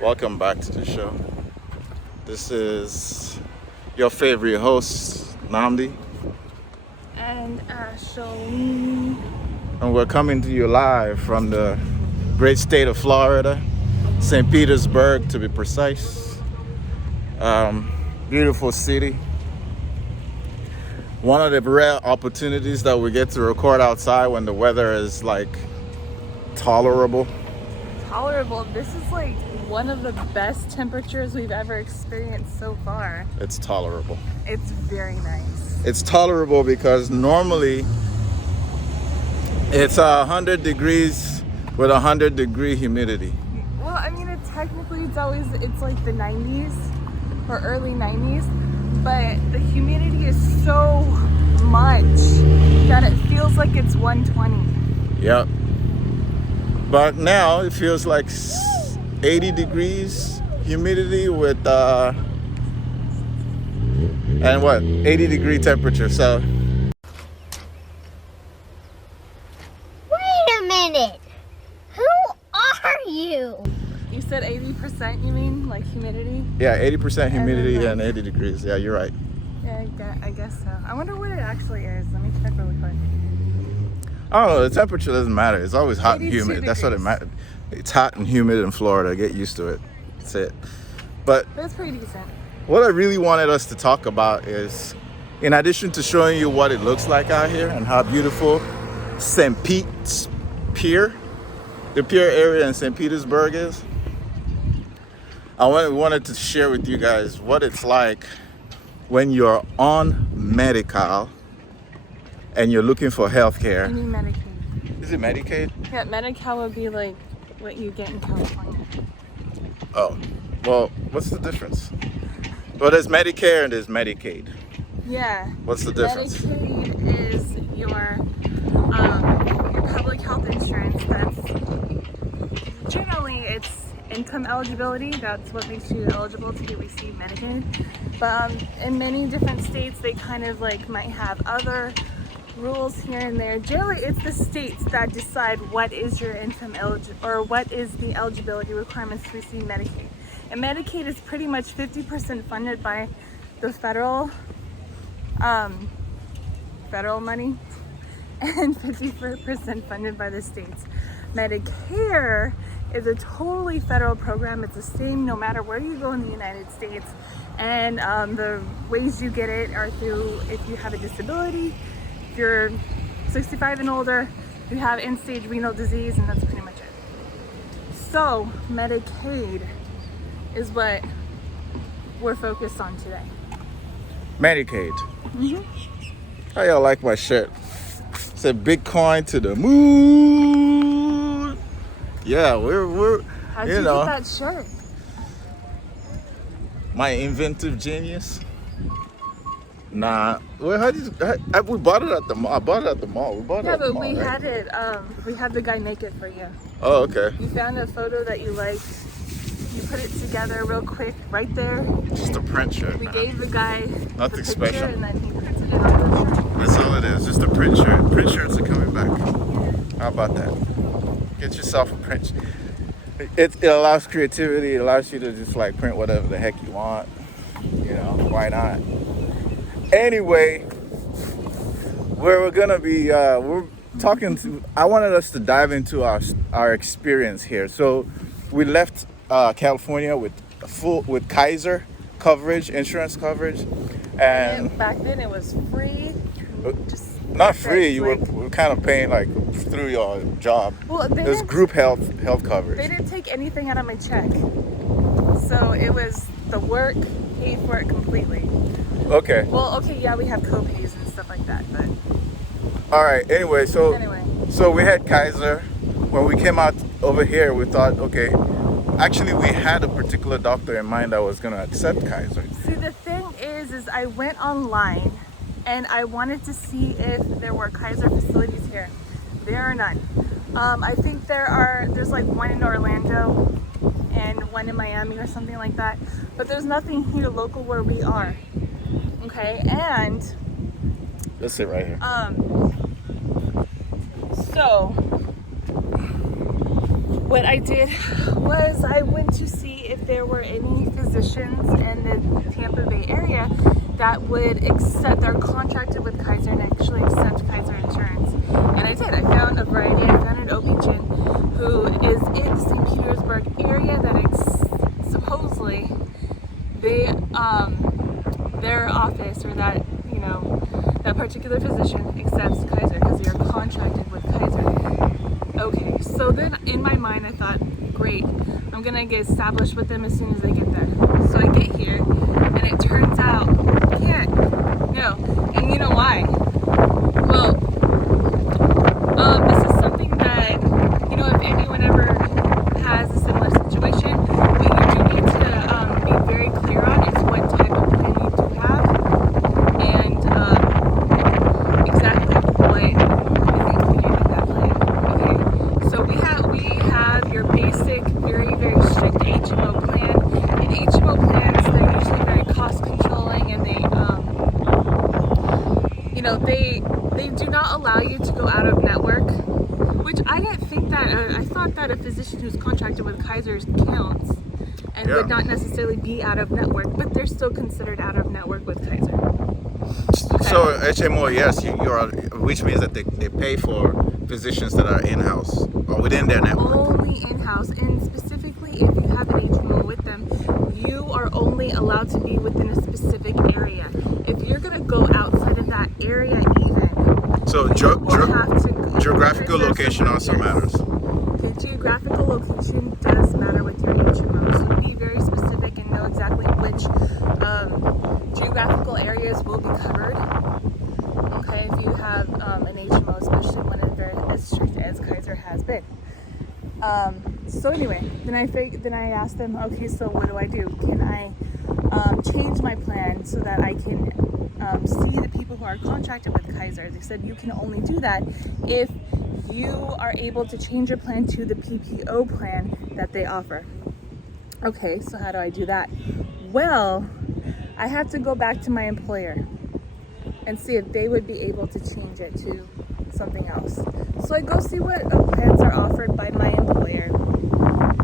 Welcome back to the show. This is your favorite host, Namdi, and Ashley. and we're coming to you live from the great state of Florida, St. Petersburg to be precise. Beautiful city. One of the rare opportunities that we get to record outside when the weather is like tolerable. This is like one of the best temperatures we've ever experienced so far. It's tolerable. It's very nice. It's tolerable because normally it's 100 degrees with 100-degree humidity. Well, I mean, it's like the 90s or early 90s, but the humidity is so much that it feels like it's 120. Yep. But now it feels like 80 degrees humidity with 80-degree temperature. So Wait a minute. Who are you? You said 80%, you mean? Like humidity? yeah, 80% humidity And then, and 80 degrees. Yeah, you're right. Yeah, I guess so. I wonder what it actually is. Let me check really quick. I don't know. The temperature doesn't matter. It's always hot and 82 humid. That's what it degrees. matters. It's hot and humid in Florida. Get used to it. That's it. But But it's pretty decent. what I really wanted us to talk about is, in addition to showing you what it looks like out here and how beautiful St. Pete's Pier, the pier area in St. Petersburg is, wanted to share with you guys what it's like when you're on medical and you're looking for health I care. mean Medicaid. Is it Medicaid? Yeah, Medi-Cal would be like what you get in California. Oh, well, what's the difference? Well, there's Medicare and there's Medicaid. Yeah. What's the difference? Medicaid is your public health insurance. That's generally it's income eligibility. That's what makes you eligible to receive Medicaid. But in many different states, they kind of like might have other rules here and there. Generally, it's the states that decide what is your income or what is the eligibility requirements to receive Medicaid. And Medicaid is pretty much 50% funded by the federal money and 50% funded by the states. Medicare is a totally federal program. It's the same no matter where you go in the United States. And the ways you get it are through if you have a disability, if you're 65 and older, you have end-stage renal disease, and that's pretty much it. So Medicaid is what we're focused on today. Medicaid. How y'all like my shirt? It said Bitcoin to the moon. Yeah, we're How'd you you know, get that shirt? my inventive genius. Nah, well, we bought it at the mall. I bought it at the mall. We bought it Yeah, at the but mall, we right? had it. We had the guy make it for you. Oh, okay. You found a photo that you liked. You put it together real quick right there. Just a print shirt. We man. gave the guy Nothing the picture, special. and then he printed it on the shirt. That's all it is. Just a print shirt. Print shirts are coming back. How about that? Get yourself a print. It allows creativity. It allows you to just like print whatever the heck you want. You know, why not? Anyway, we're gonna be we're talking to. I wanted us to dive into our experience here. So we left California with Kaiser coverage, insurance coverage, and Back then it was free. Just not free. You like- were kind of paying like through your job. Well, It was group health coverage. They didn't take anything out of my check, so it was the work paid for it completely. Okay. Well, okay, yeah, we have co-pays and stuff like that, but All right. Anyway, so we had Kaiser. When we came out over here, we thought, okay, actually we had a particular doctor in mind that was going to accept Kaiser. see, the thing is I went online and I wanted to see if there were Kaiser facilities here. There are none. I think there's like one in Orlando and one in Miami or something like that, but there's nothing here local where we are. Okay, and Let's sit right here. so what I did was I went to see if there were any physicians in the Tampa Bay area that would accept, they're contracted with Kaiser and actually accept Kaiser insurance. And I did. I found a variety. I found an OB-GYN who is in the St. Petersburg area that supposedly their office or that, you know, that particular physician accepts Kaiser because they are contracted with Kaiser. Okay, so then in my mind I thought, great, I'm gonna get established with them as soon as I get there. So I get here and it turns out, can't, no, and you know why? Well, this is something that, you know, if anyone ever has a similar situation, what you do need to be very clear on is what type of plan you do have and exactly what is included in that plan. Okay, so we have your basic, very, very strict HMO plan. And HMO plans, they're usually very cost controlling, and they do not allow you to go out of network, which I didn't think that. I thought that a physician who's contracted with Kaiser counts and would not necessarily be out of network, but they're still considered out of network with Kaiser. Okay. So HMO, yes, you're, which means that they pay for physicians that are in-house or within their network. Only in-house, and specifically if you have an HMO with them, you are only allowed to be within a specific area. If you're going to go outside of that area even, so geographical location also matters. Okay, geographical location does matter with your HMO, so be very specific and know exactly which geographical areas will be covered. Okay, if you have an HMO, especially one as strict as Kaiser has been. So anyway, then I asked them, okay, so what do I do? Can I change my plan so that I can see the people who are contracted with Kaiser? They said you can only do that if you are able to change your plan to the PPO plan that they offer. Okay, so how do I do that? Well, I have to go back to my employer and see if they would be able to change it to something else. So I go see what plans are offered by my employer,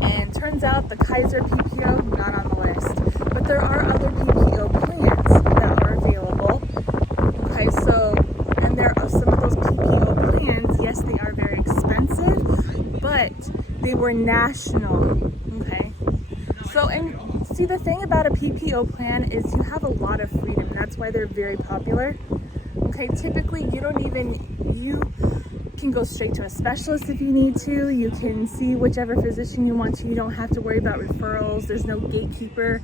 and turns out the Kaiser PPO, not on the list, but there are other PPO plans that are available. Okay, so, and there are some of those PPO plans, yes, they are very expensive, but they were national, okay? So, and see, the thing about a PPO plan is you have a lot of freedom. That's why they're very popular. Okay, typically you can go straight to a specialist if you need to. You can see whichever physician you want to. You don't have to worry about referrals. There's no gatekeeper.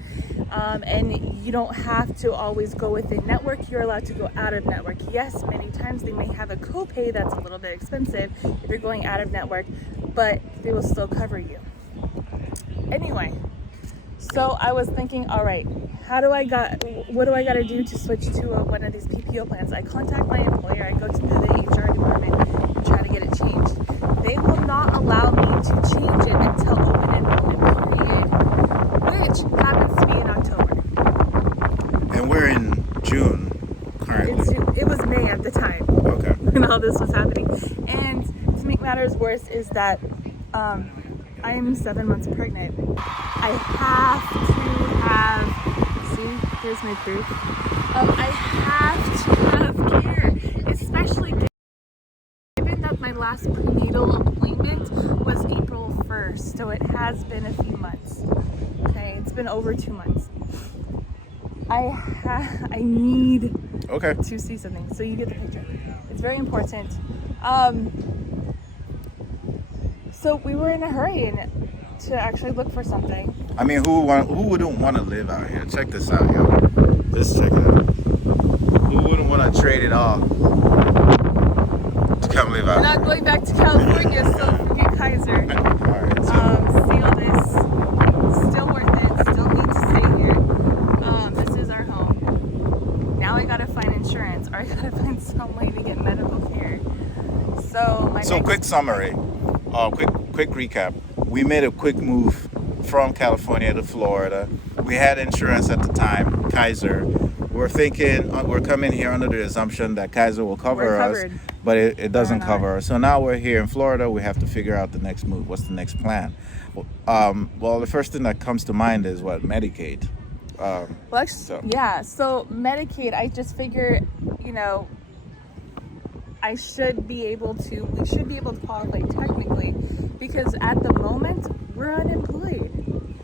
And you don't have to always go within network. You're allowed to go out of network. Yes, many times they may have a copay that's a little bit expensive if you're going out of network, but they will still cover you. Anyway, so I was thinking, all right, what do I got to do to switch to one of these PPO plans? I contact my employer, I go to the HR department and try to get it changed. They will not allow me to change it until open enrollment period, which happens to be in October. And we're in June currently. It was May at the time. Okay. When all this was happening. And to make matters worse is that I am 7 months pregnant. I have to have, see, here's my proof. I have to have care, especially given that my last prenatal appointment was April 1st. So it has been a few months. Okay, it's been over 2 months. I need to see something. So you get the picture. It's very important. So we were in a hurry to actually look for something. I mean, who wouldn't want to live out here? Check this out, yo. Let's check it out. Who wouldn't want to trade it all to come live out We're not going back to California, so forget Kaiser. All right, Seal this. Still worth it. Still need to stay here. This is our home. Now I gotta find insurance, or I gotta find some way to get medical care. So quick summary. Quick recap. We made a quick move from California to Florida. We had insurance at the time, Kaiser. We're thinking we're coming here under the assumption that Kaiser will cover us. but it doesn't not. cover. So now we're here in Florida. We have to figure out the next move. What's the next plan? Well, the first thing that comes to mind is what Medicaid. Well, actually, yeah. So Medicaid, I just figure, we should be able to qualify technically, because at the moment we're unemployed.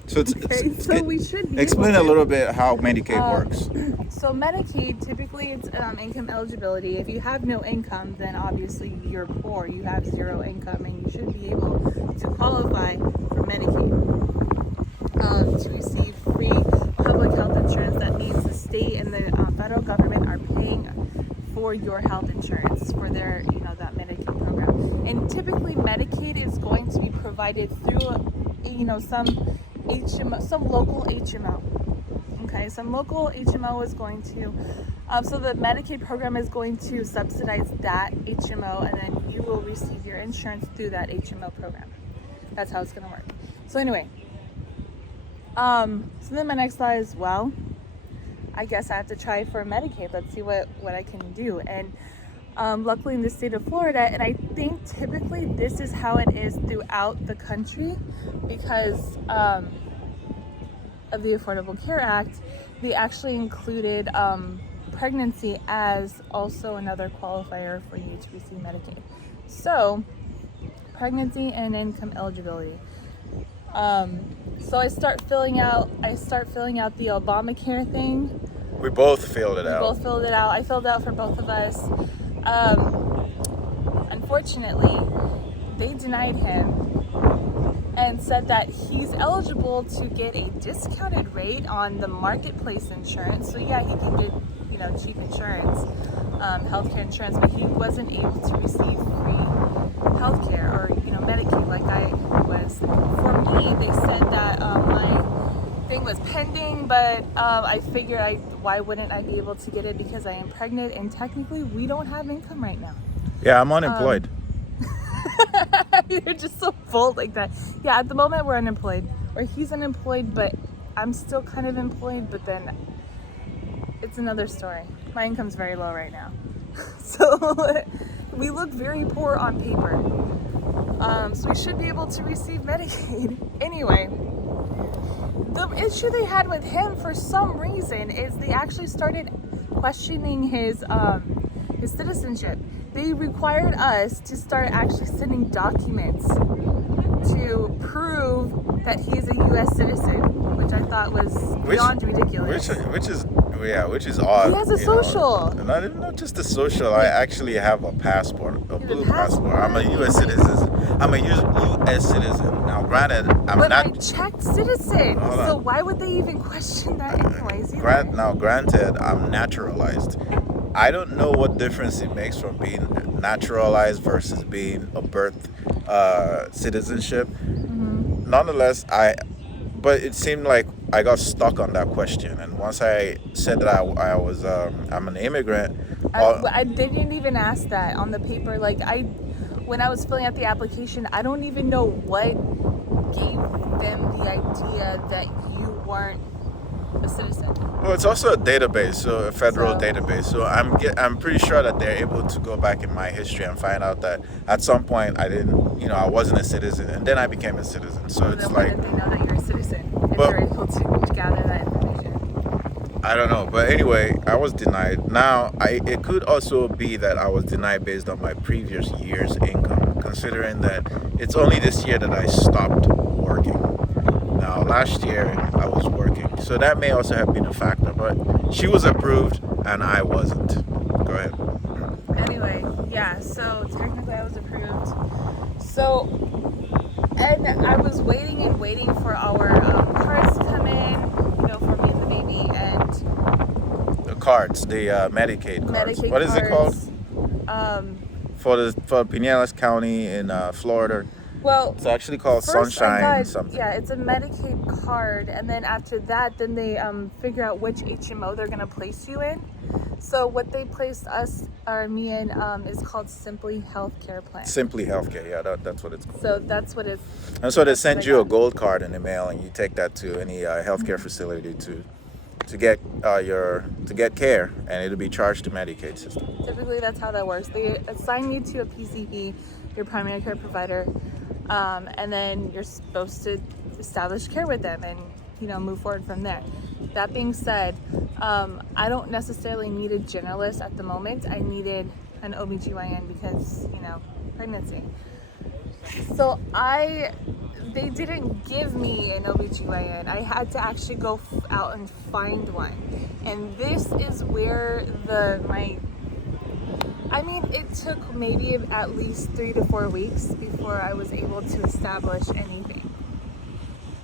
So So we should be explain able a to. little bit how Medicaid works. So Medicaid, typically it's income eligibility. If you have no income, then obviously you're poor. You have zero income, and you should be able to qualify for Medicaid to receive free public health insurance. That means the state and the federal government are paying for your health insurance for their, that Medicaid program. And typically Medicaid is going to be provided through, some HMO, some local HMO. Okay, some local HMO is going to, so the Medicaid program is going to subsidize that HMO, and then you will receive your insurance through that HMO program. That's how it's going to work. So anyway, so then my next thought is, well, I guess I have to try for Medicaid. Let's see what I can do. And luckily in the state of Florida, and I think typically this is how it is throughout the country, because of the Affordable Care Act, they actually included pregnancy as also another qualifier for you to receive Medicaid. So pregnancy and income eligibility. So I start filling out the Obamacare thing. We both filled it out. We both filled it out. I filled out for both of us. Unfortunately, they denied him and said that he's eligible to get a discounted rate on the marketplace insurance. So yeah, he can get, cheap insurance, healthcare insurance, but he wasn't able to receive free healthcare or, Medicaid like I was. For me, they said that my thing was pending, but I figured why wouldn't I be able to get it, because I am pregnant and technically we don't have income right now. Yeah, I'm unemployed. You're just so bold like that. Yeah, at the moment we're unemployed, or he's unemployed, but I'm still kind of employed, but then it's another story. My income's very low right now. So we look very poor on paper. So we should be able to receive Medicaid. Anyway, the issue they had with him for some reason is they actually started questioning his citizenship. They required us to start actually sending documents to prove that he is a U.S. citizen, which I thought was beyond ridiculous. Which is odd. He has a social. Not just a social. I actually have a passport, a blue passport. I'm a U.S. citizen. Now, granted, I'm checked citizen. So why would they even question that anyways? Granted, I'm naturalized. I don't know what difference it makes from being naturalized versus being a birth citizenship. Mm-hmm. Nonetheless, but it seemed like I got stuck on that question, and once I said that I'm an immigrant, I didn't even ask that on the paper. When I was filling out the application, I don't even know what gave them the idea that you weren't a citizen. Well, it's also a database, so a federal database. So I'm pretty sure that they're able to go back in my history and find out that at some point I wasn't a citizen, and then I became a citizen. So it's like, did they know that you're a citizen and they're able to gather that information? I don't know, but anyway, I was denied. Now, it could also be that I was denied based on my previous year's income, considering that it's only this year that I stopped working. Now, last year I was working, so that may also have been a factor, but she was approved and I wasn't. Go ahead. Anyway, yeah, so technically I was approved. So, and I was waiting for our cards to come in, for me and the baby, and the cards, the Medicaid cards. What is it called? For Pinellas County in Florida. Well, it's actually called Sunshine something. Yeah, it's a Medicaid card, and then after that, then they figure out which HMO they're gonna place you in. So what they placed me in is called Simply Healthcare Plan. Simply Healthcare, yeah, that's what it's called. So that's what it's. And so they send you a gold card in the mail, and you take that to any healthcare facility to to get care, and it'll be charged to Medicaid system. Typically, that's how that works. They assign you to a PCP, your primary care provider, and then you're supposed to establish care with them and move forward from there. That being said, I don't necessarily need a generalist at the moment. I needed an OB-GYN because pregnancy. So they didn't give me an OB-GYN. I had to actually go out and find one. And this is where it took maybe at least 3 to 4 weeks before I was able to establish anything.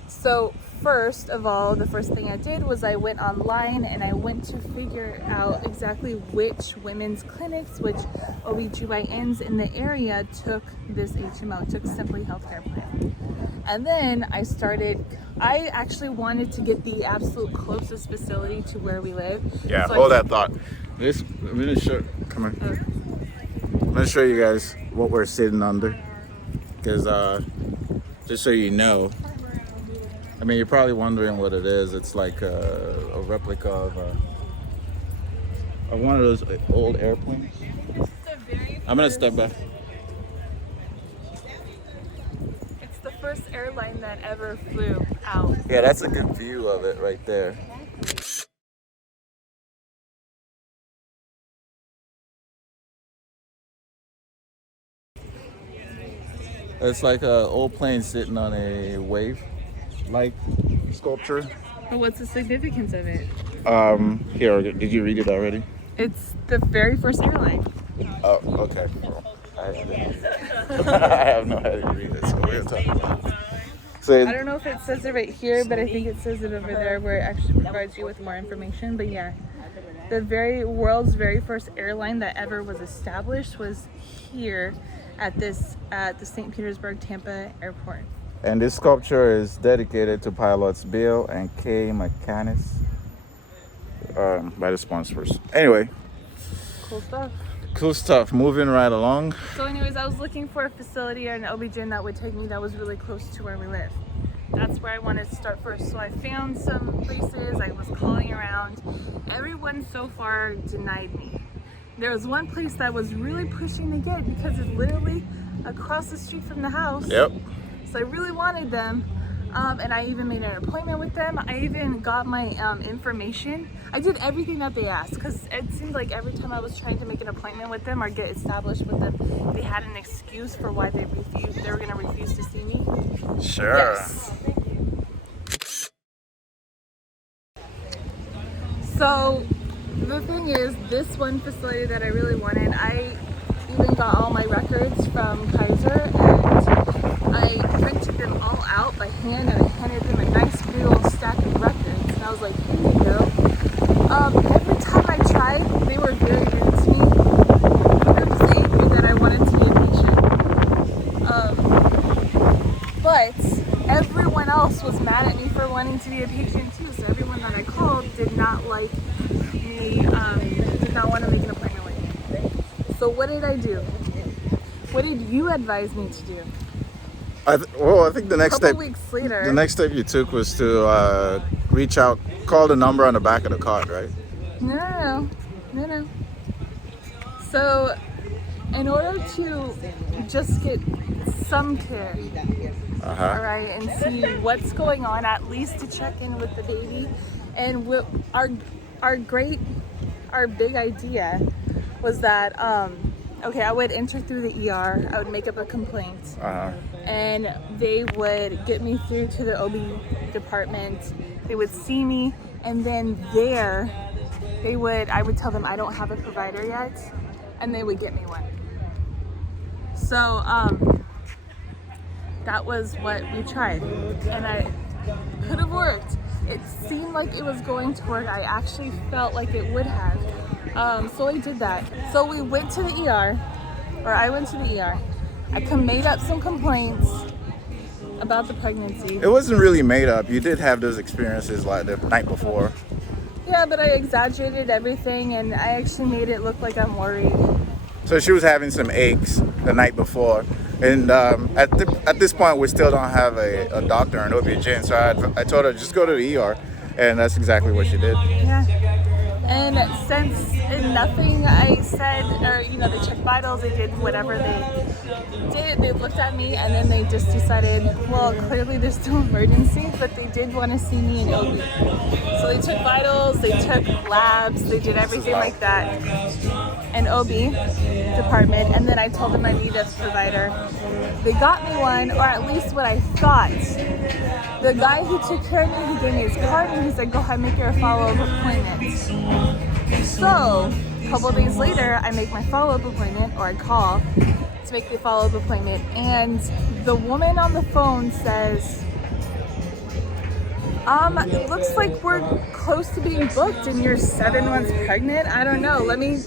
So first of all, the first thing I did was I went online and I went to figure out exactly which women's clinics, which OB-GYNs in the area took this HMO, took Simply Healthcare Plan. And then I actually wanted to get the absolute closest facility to where we live. Yeah, so hold that thought. I'm gonna show, come on. I'm gonna show you guys what we're sitting under. Because just so you know, you're probably wondering what it is. It's like a replica of one of those old airplanes. I'm gonna step back. It's the first airline that ever flew out. Yeah, that's a good view of it right there. It's like an old plane sitting on a wave, like sculpture. But what's the significance of it? Here, did you read it already? It's the very first airline. Oh, okay. Well, I have no idea to read it, so we're talking about it. So I don't know if it says it right here, but I think it says it over there where it actually provides you with more information. But yeah, the world's very first airline that ever was established was here at the St. Petersburg Tampa airport. And this sculpture is dedicated to pilots Bill and Kay McCannis, by the sponsors. Anyway, cool stuff. Moving right along. So anyways, I was looking for a facility or an OB-GYN that would take me that was really close to where we live. That's where I wanted to start first. So I found some places, I was calling around. Everyone so far denied me. There was one place that was really pushing to get because it's literally across the street from the house. Yep. So I really wanted them. And I even made an appointment with them. I even got my information. I did everything that they asked because it seemed like every time I was trying to make an appointment with them or get established with them, they had an excuse for why they were going to refuse to see me. Sure. Yes. So the thing is, this one facility that I really wanted, I even got all my records from Kaiser and I printed them all out by hand and I handed them a nice big old stack of records and I was like, here you go. Every time I tried, they were very rude to me. They were saying that I wanted to be a patient. But everyone else was mad at me for wanting to be a patient too. So everyone that I called did not like me, did not want to make an appointment with me. So what did I do? What did you advise me to do? I think the next step. Weeks later. The next step you took was to reach out, call the number on the back of the card, right? No. So, in order to just get some care, all right, and see what's going on, at least to check in with the baby, and our big idea was that I would enter through the ER, I would make up a complaint, and they would get me through to the OB department. They would see me, and then I would tell them I don't have a provider yet, and they would get me one. So that was what we tried, and I could have worked. It seemed like it was going to work. I actually felt like it would have. So I did that. So we went to the ER, or I went to the ER. I made up some complaints about the pregnancy. It wasn't really made up. You did have those experiences like the night before. Yeah, but I exaggerated everything and I actually made it look like I'm worried. So she was having some aches the night before. And at this point, we still don't have a doctor, an OB-GYN. So I told her, just go to the ER. And that's exactly what she did. Yeah. And since nothing I said, or they checked vitals, they did whatever they did, they looked at me and then they just decided, well, clearly there's no emergency, but they did want to see me in OB. So they took vitals, they took labs, they did everything like that in OB department, and then I told them I need a provider. They got me one, or at least what I thought. The guy who took care of me, he gave me his card and he said, go ahead, make your follow-up appointment. So, a couple of days later, I make my follow-up appointment, or I call to make the follow-up appointment, and the woman on the phone says, it looks like we're close to being booked and you're 7 months pregnant. I don't know. Let me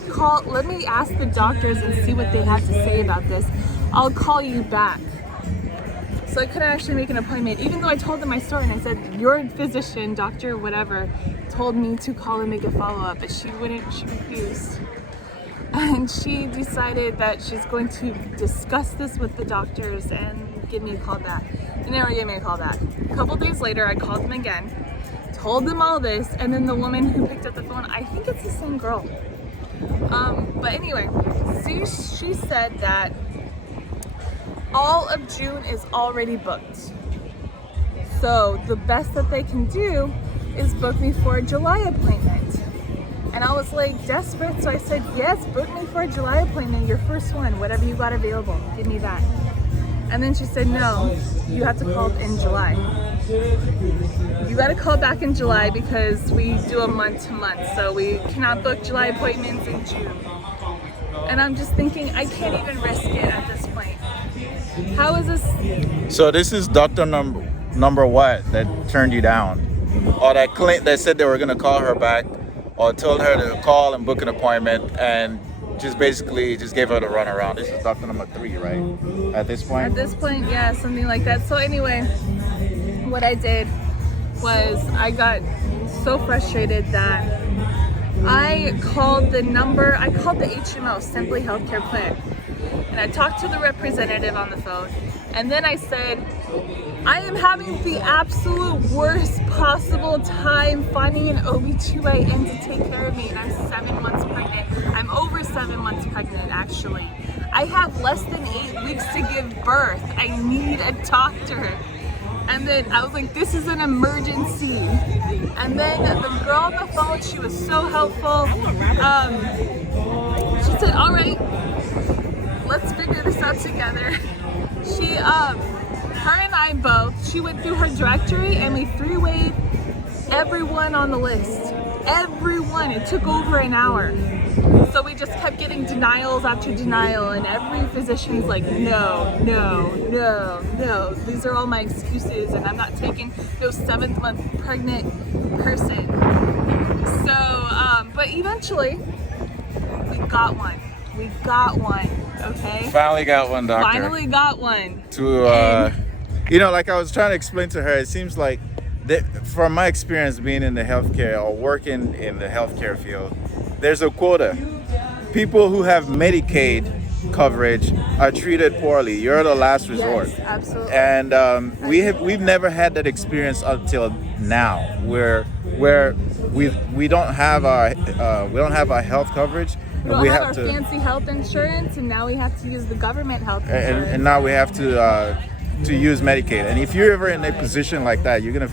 ask the doctors and see what they have to say about this. I'll call you back. So I couldn't actually make an appointment, even though I told them my story and I said, your physician, doctor, whatever, told me to call and make a follow-up, but she refused. And she decided that she's going to discuss this with the doctors and give me a call back. They never gave me a call back. A couple days later, I called them again, told them all this, and then the woman who picked up the phone, I think it's the same girl. But anyway, she said that all of June is already booked. So the best that they can do is book me for a July appointment. And I was like desperate, so I said, yes, book me for a July appointment, your first one, whatever you got available, give me that. And then she said, no, you have to call in July. You got to call back in July because we do a month to month, so we cannot book July appointments in June. And I'm just thinking, I can't even risk it at this point. How is this? So this is doctor number what that turned you down? Or that clinic that said they were going to call her back, or told her to call and book an appointment and just basically just gave her the runaround. This is doctor number 3, right? At this point? At this point, yeah, something like that. So anyway, what I did was I got so frustrated that I called the HMO, Simply Healthcare Plan. And I talked to the representative on the phone. And then I said, I am having the absolute worst possible time finding an OB-GYN to take care of me, and I'm 7 months pregnant. I'm over 7 months pregnant, actually. I have less than 8 weeks to give birth. I need a doctor. And then I was like, this is an emergency. And then the girl on the phone, she was so helpful. She said, all right, let's figure this out together. Her and I both, she went through her directory and we three-wayed everyone on the list. Everyone. It took over an hour. So we just kept getting denials after denial, and every physician's like, no, no, no, no. These are all my excuses, and I'm not taking no 7th month pregnant person. So, but eventually, we got one. We got one, okay? Finally got one, doctor. Finally got one. Like I was trying to explain to her, it seems like from my experience being in the healthcare or working in the healthcare field, there's a quota. People who have Medicaid coverage are treated poorly. You're the last resort. Yes, absolutely. And we've never had that experience until now, where we don't have our health coverage. We don't have our fancy health insurance, and now we have to use the government health insurance. And now we have to use Medicaid. And if you're ever in a position like that, you're gonna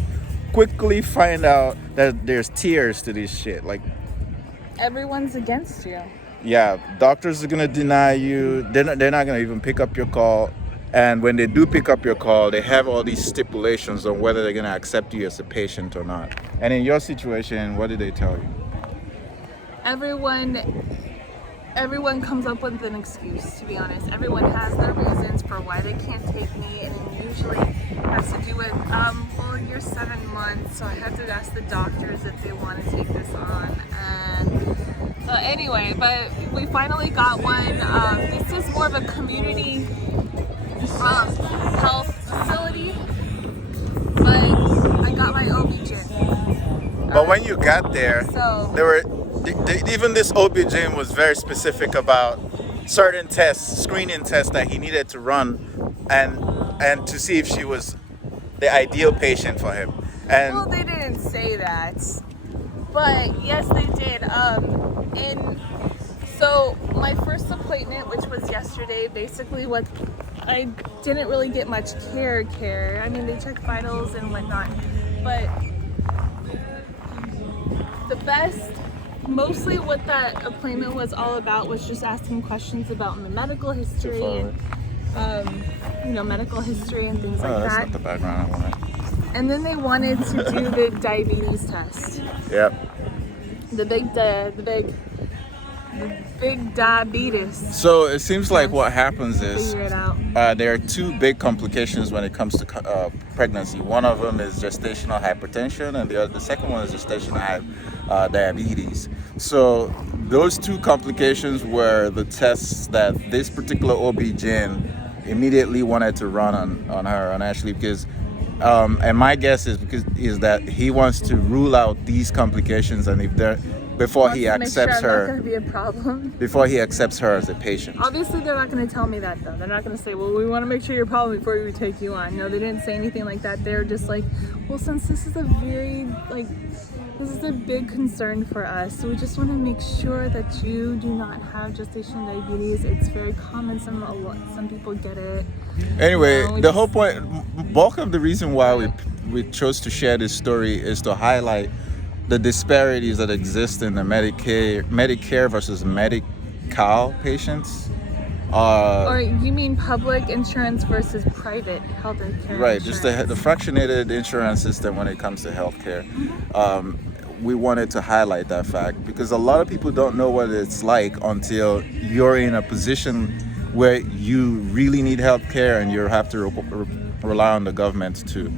quickly find out that there's tiers to this shit. Like, everyone's against you. Yeah, doctors are gonna deny you. They're not gonna even pick up your call. And when they do pick up your call, they have all these stipulations on whether they're gonna accept you as a patient or not. And in your situation, what did they tell you? Everyone comes up with an excuse, to be honest. Everyone has their reasons for why they can't take me, and it usually has to do with, well, you're 7 months, so I have to ask the doctors if they want to take this on. And so anyway, but we finally got one. This is more of a community health facility, but I got my OB-GYN. But when you got there, so, even this OB-GYN was very specific about certain tests, screening tests that he needed to run, and to see if she was the ideal patient for him. And well, they didn't say that. that. But yes, they did. And so my first appointment, which was yesterday, basically what I didn't really get much care. I mean, they checked vitals and whatnot, but mostly what that appointment was all about was just asking questions about my medical history and medical history and things like that's that. not the background I wanted. And then they wanted to do the diabetes test. Yep. The big diabetes. So it seems like what happens is Figure it out. there are two big complications when it comes to pregnancy. One of them is gestational hypertension, and the second one is gestational diabetes. So those two complications were the tests that this particular OB-GYN immediately wanted to run on Ashley, because and my guess is that he wants to rule out these complications, and if they're before he accepts her, not going to be a problem. before he accepts her as a patient. Obviously, they're not going to tell me that, though. They're not going to say, well, we want to make sure you're a problem before we take you on. No, they didn't say anything like that. They're just like, well, since this is a big concern for us, so we just want to make sure that you do not have gestational diabetes. It's very common. Some people get it. Anyway, the whole point, bulk of the reason why we chose to share this story is to highlight the disparities that exist in the Medicare versus Medi-Cal patients. Or you mean public insurance versus private health insurance? Right, just the fractionated insurance system when it comes to healthcare. We wanted to highlight that fact because a lot of people don't know what it's like until you're in a position where you really need healthcare and you have to rely on the government to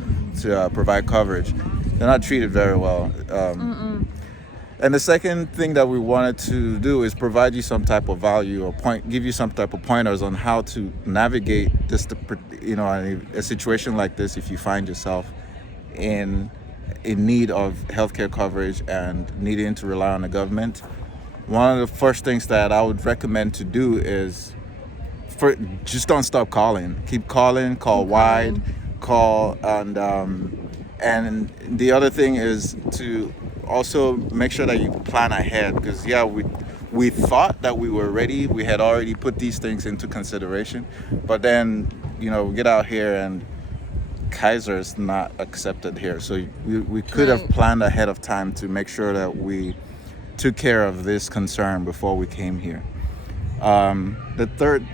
provide coverage. They're not treated very well. And the second thing that we wanted to do is provide you some type of value or give you some type of pointers on how to navigate this, a situation like this if you find yourself in need of healthcare coverage and needing to rely on the government. One of the first things that I would recommend to do is just don't stop calling. Keep calling, call wide, call, and the other thing is to also make sure that you plan ahead, because we thought that we were ready. We had already put these things into consideration, but then we get out here and Kaiser is not accepted here. So we could have planned ahead of time to make sure that we took care of this concern before we came here. The third,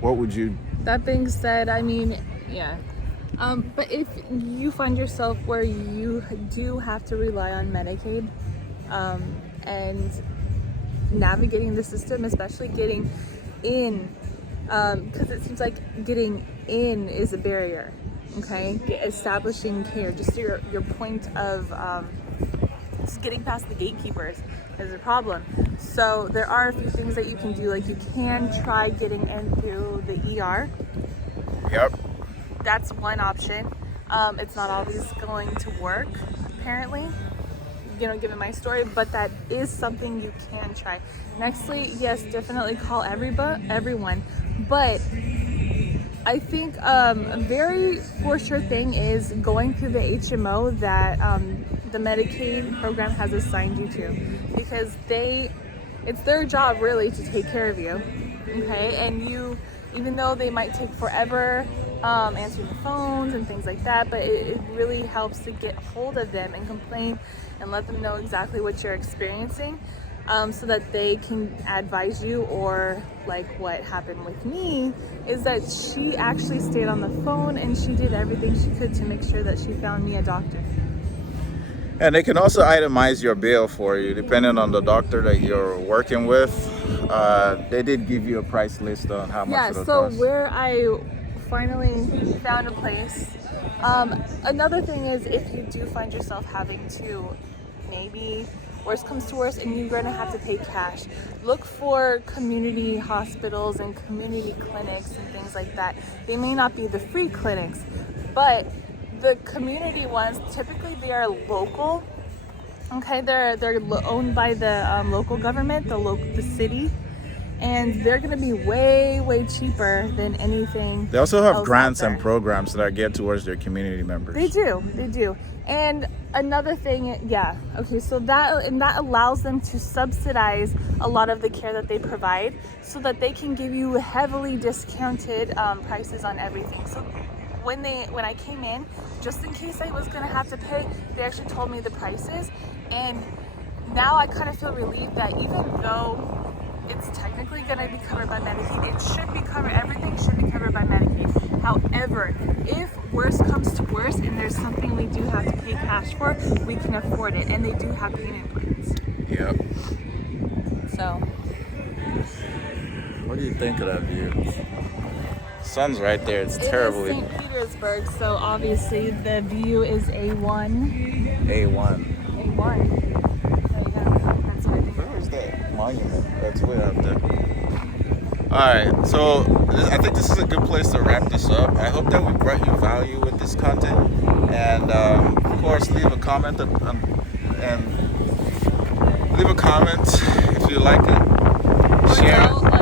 what would you? That being said, I mean, yeah. But if you find yourself where you do have to rely on Medicaid and navigating the system, especially getting in, because it seems like getting in is a barrier, okay? Establishing care, just your point of just getting past the gatekeepers is a problem. So there are a few things that you can do, like you can try getting in through the ER. Yep. That's one option. It's not always going to work, apparently, given my story, but that is something you can try. Nextly, yes, definitely call everyone, but I think a very for sure thing is going through the HMO that the Medicaid program has assigned you to, because it's their job really to take care of you, okay? And even though they might take forever answering the phones and things like that, but it really helps to get hold of them and complain and let them know exactly what you're experiencing, so that they can advise you. Or like what happened with me is that she actually stayed on the phone and she did everything she could to make sure that she found me a doctor. And they can also itemize your bill for you depending on the doctor that you're working with. They did give you a price list on how much it'll cost. So where I finally found a place. Another thing is, if you do find yourself having to, maybe worst comes to worst and you're going to have to pay cash, look for community hospitals and community clinics and things like that. They may not be the free clinics, but the community ones, typically they are local. Okay, they're owned by the local government, the city, and they're going to be way cheaper than anything. They also have grants and programs that are geared towards their community members. They do. And another thing, yeah, okay, so that allows them to subsidize a lot of the care that they provide so that they can give you heavily discounted prices on everything. So when I came in, just in case I was gonna have to pay, they actually told me the prices, and now I kind of feel relieved that even though it's technically going to be covered by Medicaid, it should be covered, everything should be covered by Medicaid. However, if worse comes to worse and there's something we do have to pay cash for, we can afford it, and they do have payment plans. Yep. So, What do you think of that view? Sun's right there. It's it is terribly St. Petersburg, so obviously the view is A1. A1. A1. So yeah, that's what I think. Where's that monument? That's way out there. Alright, so I think this is a good place to wrap this up. I hope that we brought you value with this content. And of course, leave a comment and leave a comment if you like it. Or Share. don't, like,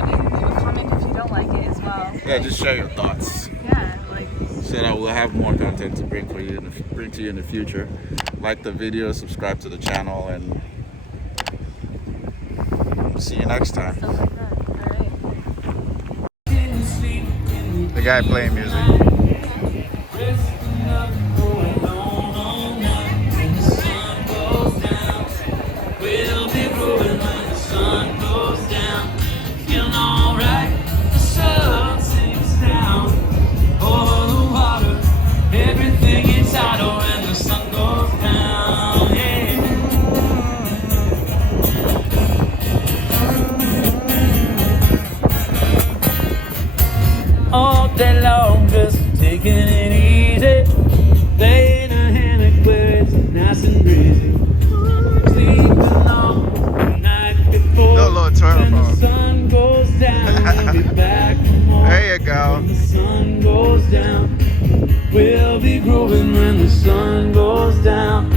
I mean, leave a comment if you don't like it as well. Yeah, just share your thoughts. Yeah, like, So that we'll have more content to bring to you in the future. Like the video, subscribe to the channel, and see you next time. stuff like that. Alright. The guy playing music. All day long, just taking it easy. Lay in a hammock where it's nice and breezy. Sleeping on the night before. No, Lord, turn when off. the sun goes down, we'll be back for more. There you go. When the sun goes down, we'll be grooving when the sun goes down.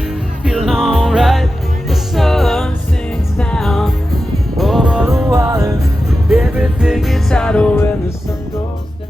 Feeling alright, the sun sinks down over the water. Everything gets hotter when the sun goes down.